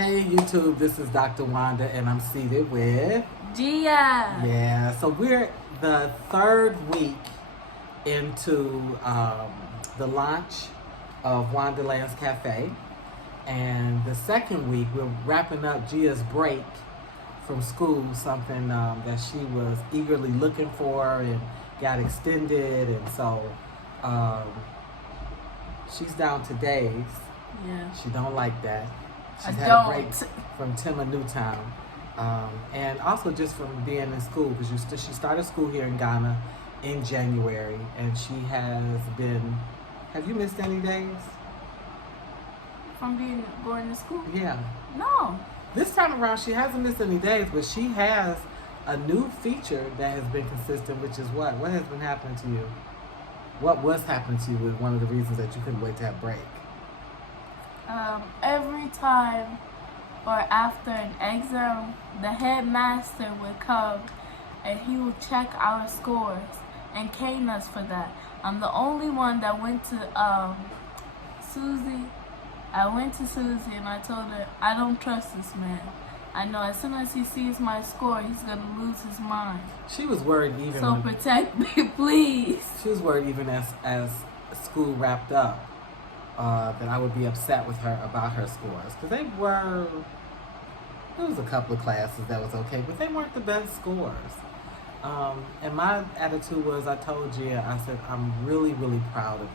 Hey YouTube, this is Dr. Wanda and I'm seated with Gia. Yeah, so we're the third week into the launch of Wonderland's Cafe. And the second week, we're wrapping up Gia's break from school, something that she was eagerly looking for and got extended. And so she's down to days. Yeah. She don't like that. She's I had don't. a break from Timma Newtown. And also just from being in school, because she started school here in Ghana in January, and she has been, have you missed any days? From going to school? Yeah. No. This time around, she hasn't missed any days, but she has a new feature that has been consistent, which is what? What has been happening to you? What was happening to you with one of the reasons that you couldn't wait to have break? Every time or after an exam, the headmaster would come and he would check our scores and cane us for that. I'm the only one that went to Susie. I went to Susie and I told her, I don't trust this man. I know as soon as he sees my score, he's going to lose his mind. She was worried even So protect me, please. She was worried even as school wrapped up that I would be upset with her about her scores. Because there was a couple of classes that was okay, but they weren't the best scores. And my attitude was, I told Gia, I said, I'm really, really proud of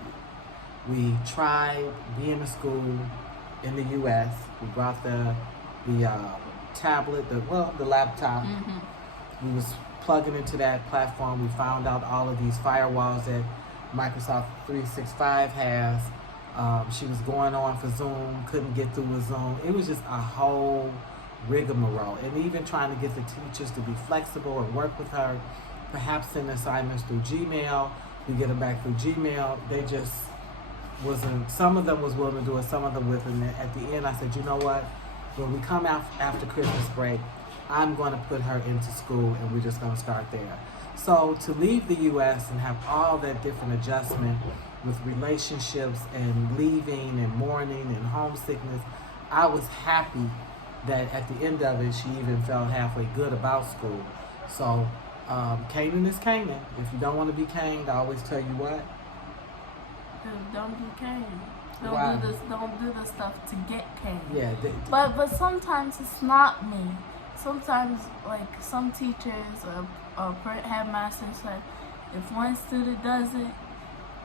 you. We tried being a school in the U.S. We brought the tablet, the laptop. Mm-hmm. We was plugging into that platform. We found out all of these firewalls that Microsoft 365 has. She was going on for Zoom, couldn't get through with Zoom. It was just a whole rigmarole. And even trying to get the teachers to be flexible and work with her, perhaps send assignments through Gmail. We get them back through Gmail. They just wasn't, some of them was willing to do it, some of them with. And at the end, I said, you know what? When we come out after Christmas break, I'm going to put her into school and we're just going to start there. So to leave the U.S. and have all that different adjustment with relationships and leaving and mourning and homesickness, I was happy that at the end of it, she even felt halfway good about school. So caning is caning. If you don't want to be caned, I always tell you what? Don't be caned. Why? Don't do the stuff to get caned. Yeah. But sometimes it's not me. Sometimes, like, some teachers or headmasters say, if one student does it,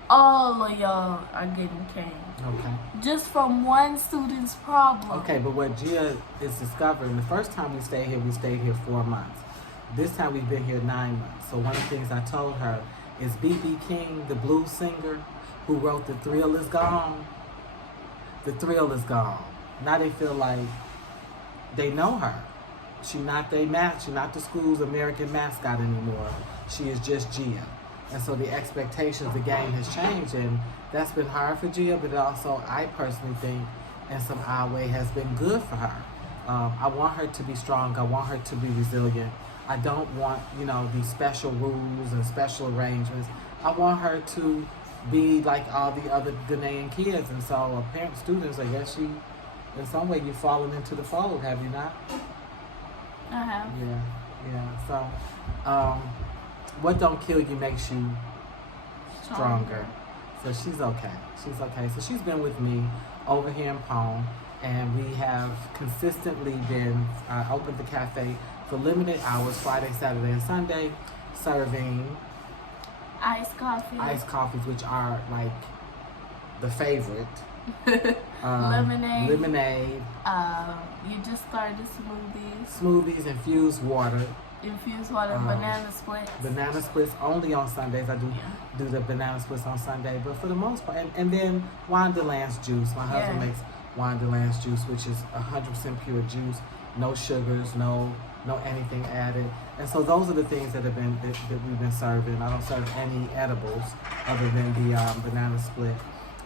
all of y'all are getting caned. Okay. Just from one student's problem. Okay, but what Gia is discovering, the first time we stayed here 4 months. This time we've been here 9 months. So one of the things I told her is B.B. King, the blues singer, who wrote The Thrill Is Gone. The thrill is gone. Now they feel like they know her. She's not the school's American mascot anymore. She is just Gia. And so the expectations, the game has changed, and that's been hard for Gia, but also I personally think in some odd way has been good for her. I want her to be strong. I want her to be resilient. I don't want, these special rules and special arrangements. I want her to be like all the other Ghanaian kids. And so students, I guess in some way you've fallen into the fold, have you not? I have. Yeah. So, what don't kill you makes you stronger. So she's okay. So she's been with me over here in Kpone, and we have consistently been open the cafe for limited hours, Friday, Saturday, and Sunday, serving iced coffees, which are like the favorite. Lemonade. You just started smoothies, infused water, banana splits only on Sundays. I do the banana splits on Sunday, but for the most part, and then Wonderland's juice. My husband makes Wonderland's juice, which is 100% pure juice, no sugars, no anything added. And so those are the things that we've been serving. I don't serve any edibles other than the banana split.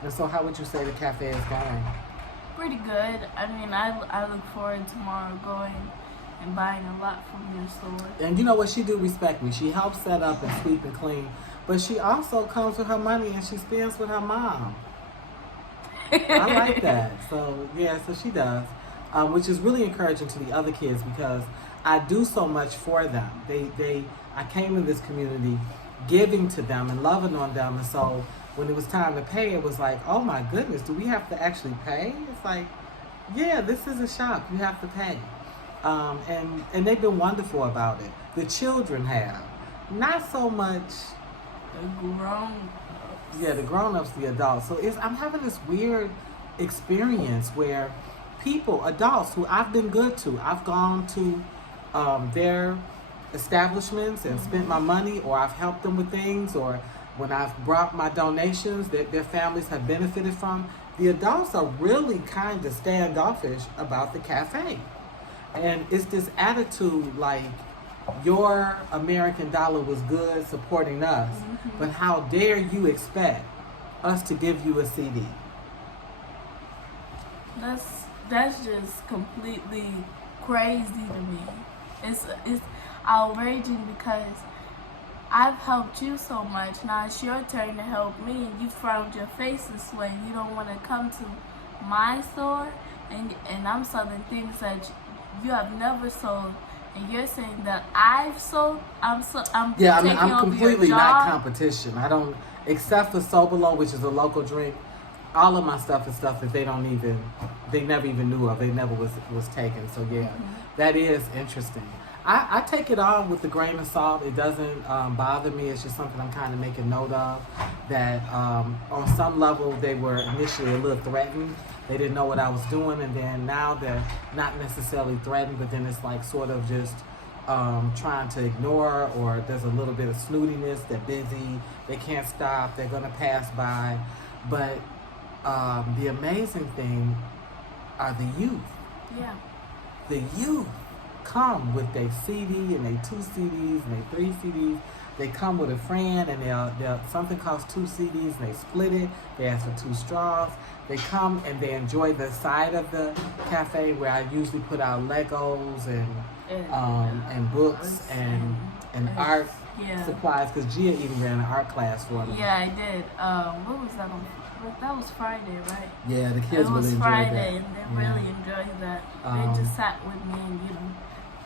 And so how would you say the cafe is going? Pretty good. I mean, I look forward tomorrow going and buying a lot from your store. And you know what? She do respect me. She helps set up and sweep and clean, but she also comes with her money and she spends with her mom. I like that. So yeah, so she does. which is really encouraging to the other kids because I do so much for them. I came in this community giving to them and loving on them, and so when it was time to pay, it was like, oh my goodness, do we have to actually pay? It's like, yeah, this is a shop. You have to pay. And they've been wonderful about it. The children have. Not so much. The grown. Yeah, the grown-ups, the adults. So I'm having this weird experience where people, adults who I've been good to, I've gone to their establishments and spent my money, or I've helped them with things, or when I've brought my donations that their families have benefited from, the adults are really kind of standoffish about the cafe. And it's this attitude like, your American dollar was good supporting us, but how dare you expect us to give you a CD? That's just completely crazy to me. It's outraging because I've helped you so much. Now it's your turn to help me, and you frowned your face this way. You don't want to come to my store, and I'm selling things that you have never sold. And you're saying that I've sold. I'm completely not competition. I don't, except for Sobolo, which is a local drink. All of my stuff is stuff that they never even knew of. They never was taken. So yeah, that is interesting. I take it on with the grain of salt. It doesn't bother me. It's just something I'm kind of making note of. That on some level they were initially a little threatened. They didn't know what I was doing, and then now they're not necessarily threatened, but then it's like sort of just trying to ignore, or there's a little bit of snootiness. They're busy. They can't stop. They're gonna pass by. But the amazing thing are the youth. Yeah. The youth come with their CD and they 2 CDs and they 3 CDs. They come with a friend and they'll something costs 2 CDs and they split it. They ask for 2 straws. They come and they enjoy the side of the cafe where I usually put out Legos and books and art supplies, because Gia even ran an art class for me. Yeah, I did. What was that on? That was Friday, right? Yeah, the kids really enjoyed Friday, that. and they really enjoyed that. They just sat with me and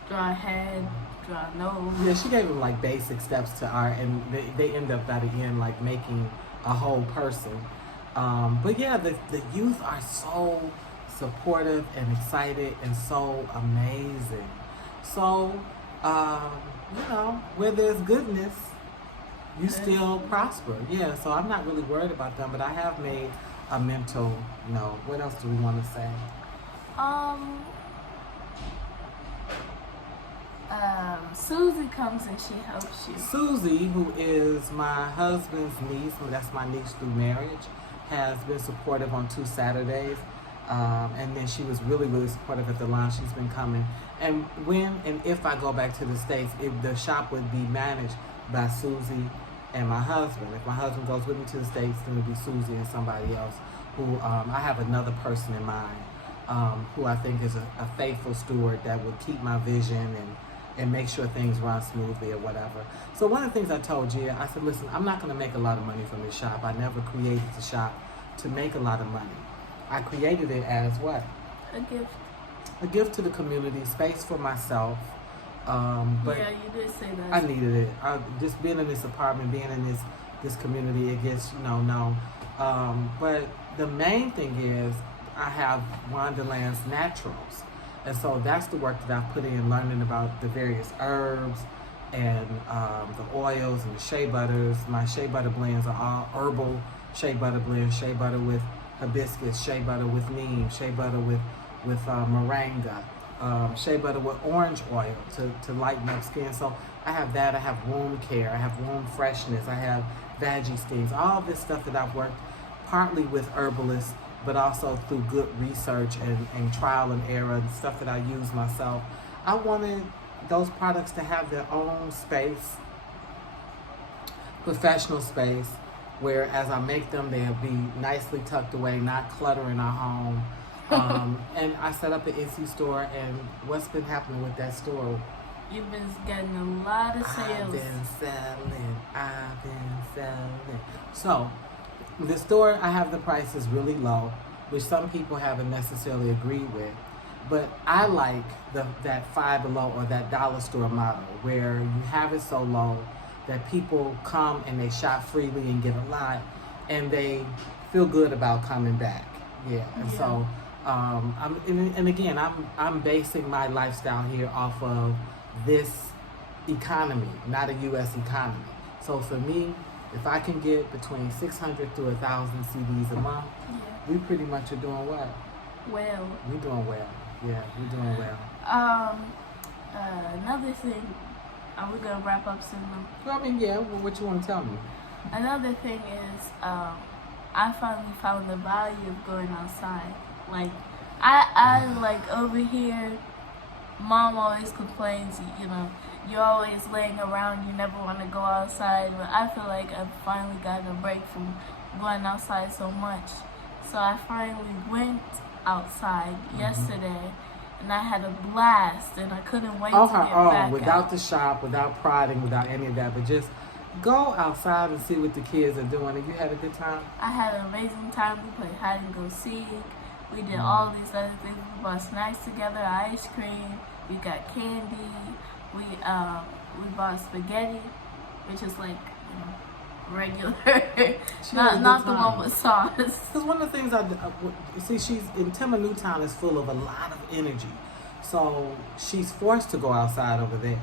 draw a head, draw a nose. Yeah, she gave them like basic steps to art, and they end up at the end like making a whole person. But yeah, the youth are so supportive and excited and so amazing. So, where there's goodness, you still prosper. Yeah, so I'm not really worried about them, but I have made a mental note. What else do we want to say? Susie comes and she helps you. Susie, who is my husband's niece, that's my niece through marriage, has been supportive on 2 Saturdays. And then she was really, really supportive at the lunch. She's been coming. And when and if I go back to the States, the shop would be managed by Susie and my husband. If my husband goes with me to the States, then it would be Susie and somebody else who I have another person in mind who I think is a faithful steward that will keep my vision and make sure things run smoothly or whatever. So one of the things I told Gia, I said, listen, I'm not going to make a lot of money from this shop. I never created the shop to make a lot of money. I created it as what? A gift. A gift to the community, space for myself. But yeah, you did say that. I needed it. Just being in this apartment, being in this community, it gets, no. But the main thing is I have Wonderland's Naturals. And so that's the work that I've put in, learning about the various herbs and the oils and the shea butters. My shea butter blends are all herbal shea butter blends, shea butter with hibiscus, shea butter with neem, shea butter with moringa, shea butter with orange oil to lighten up skin. So I have that. I have wound care. I have wound freshness. I have veggie steams. All this stuff that I've worked partly with herbalists, but also through good research and trial and error and stuff that I use myself. I wanted those products to have their own space, professional space, where as I make them, they'll be nicely tucked away, not cluttering our home. And I set up an Etsy store, and what's been happening with that store? You've been getting a lot of sales. I've been selling. So, the store, I have the prices really low, which some people haven't necessarily agreed with. But I like that Five Below or that dollar store model where you have it so low that people come and they shop freely and get a lot, and they feel good about coming back. Yeah, and so again, I'm basing my lifestyle here off of this economy, not a U.S. economy. So for me, if I can get between 600 to 1,000 CDs a month, we pretty much are doing well. Well. We're doing well. Yeah, we're doing well. Another thing, are we gonna wrap up soon? Well, I mean, yeah. Well, what you want to tell me? Another thing is, I finally found the value of going outside. Like, I like over here. Mom always complains, you know, you're always laying around, you never want to go outside. But I feel like I've finally gotten a break from going outside so much. So I finally went outside yesterday, and I had a blast, and I couldn't wait to get back without out. the shop, without prodding, without any of that, but just go outside and see what the kids are doing. And you had a good time? I had an amazing time. We played hide and go seek. We did all these other things. We bought snacks together, ice cream. We got candy. We bought spaghetti, which is like, you know, regular, not the one with sauce. Because one of the things she's in Timber Newtown is full of a lot of energy, so she's forced to go outside over there.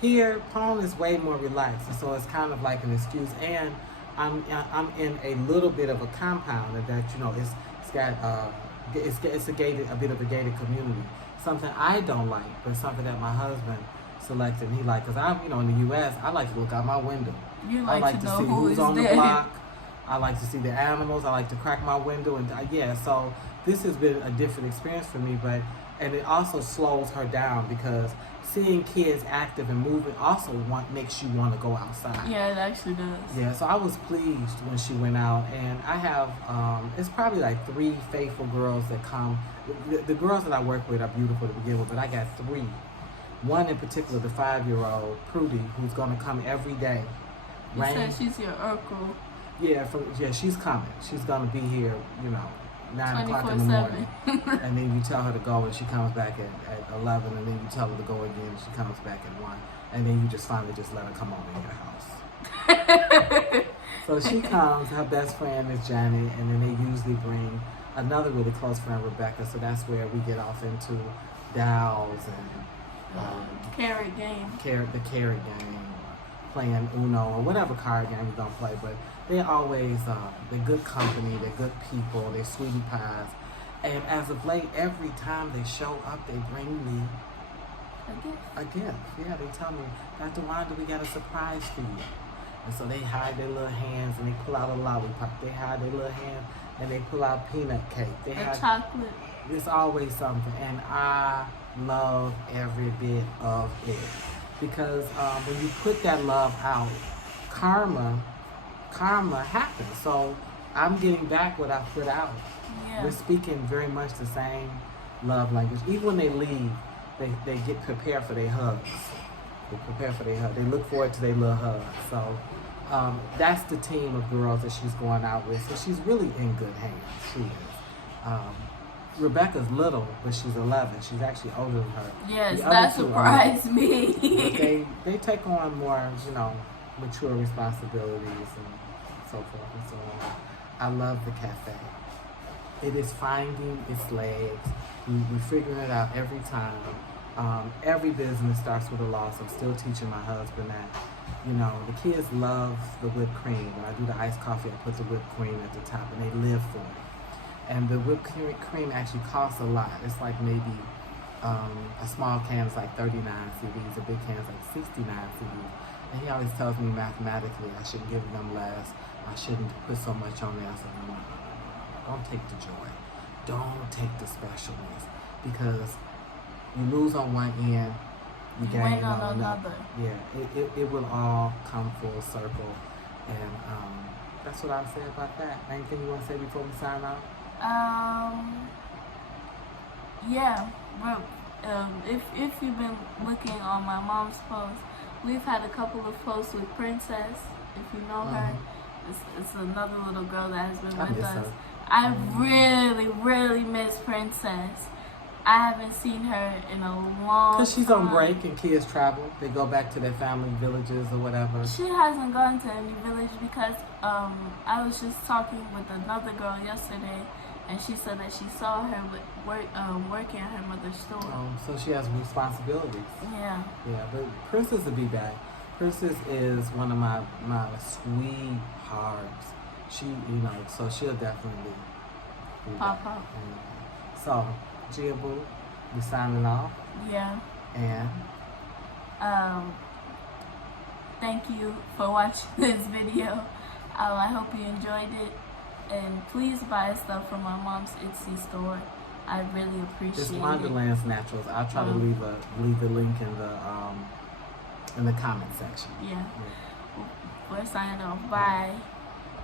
Here, Kpone is way more relaxed, and so it's kind of like an excuse. And I'm in a little bit of a compound that it's got it's a bit of a gated community. Something I don't like, but something that my husband selected. And he liked, because I'm in the U.S. I like to look out my window. You I like to to know see who who's is on there. the block. I like to see the animals. I like to crack my window, and so this has been a different experience for me. And it also slows her down, because seeing kids active and moving also makes you want to go outside. Yeah, it actually does. Yeah, so I was pleased when she went out, and I have it's probably like 3 faithful girls that come. The girls that I work with are beautiful to begin with, but I got 3. One in particular, the 5-year-old Prudy, who's going to come every day. You said she's your uncle. Yeah, she's coming. She's going to be here, 9 o'clock in the morning. And then you tell her to go, and she comes back at 11, and then you tell her to go again, and she comes back at 1. And then you just finally just let her come over in your house. So she comes, her best friend is Janet, and then they usually bring another really close friend, Rebecca. So that's where we get off into dolls and carrot game. The carrot game, playing Uno or whatever card game we're gonna play. But they're always they're good company, they're good people, they're sweetie pies. And as of late, every time they show up, they bring me a gift. Yeah, they tell me, Dr. Wanda, we got a surprise for you. And so they hide their little hands and they pull out a lollipop. They hide their little hand and they pull out peanut cake. They hide chocolate. It's always something, and I love every bit of it, because when you put that love out, karma happens. So I'm getting back what I put out. Yeah. We're speaking very much the same love language. Even when they leave, they get prepared for their hugs. They prepare for their hugs. They look forward to their little hugs. So that's the team of girls that she's going out with. So she's really in good hands. She is. Rebecca's little, but she's 11. She's actually older than her. Yes, that surprised me. They take on more, mature responsibilities and so forth and so on. I love the cafe. It is finding its legs. We're figuring it out every time. Every business starts with a loss. I'm still teaching my husband that. The kids love the whipped cream. When I do the iced coffee, I put the whipped cream at the top, and they live for it. And the whipped cream actually costs a lot. It's like maybe a small can is like 39 CDs, a big can is like 69 CDs. And he always tells me mathematically I should give them less. I shouldn't put so much on there. I said, no. Don't take the joy. Don't take the specialness. Because you lose on one end, you gain on another. Yeah, it will all come full circle. And that's what I'll say about that. Anything you want to say before we sign out? Yeah, well, if you've been looking on my mom's post, we've had a couple of posts with Princess, if you know her. It's another little girl that has been with us. I really, really miss Princess. I haven't seen her in a long time. Because she's on break and kids travel. They go back to their family villages or whatever. She hasn't gone to any village because I was just talking with another girl yesterday, and she said that she saw her working at her mother's store. So she has responsibilities. Yeah. Yeah, but Princess will be back. Princess is one of my sweethearts. She, so she'll definitely be back. Pop up. So, Gia Boo, we signing off. Yeah. And thank you for watching this video. I hope you enjoyed it, and please buy stuff from my mom's Etsy store. I really appreciate it's it. Wonderland's Naturals. I'll try to leave the link in the comment section. Yeah. We're signing off. Bye.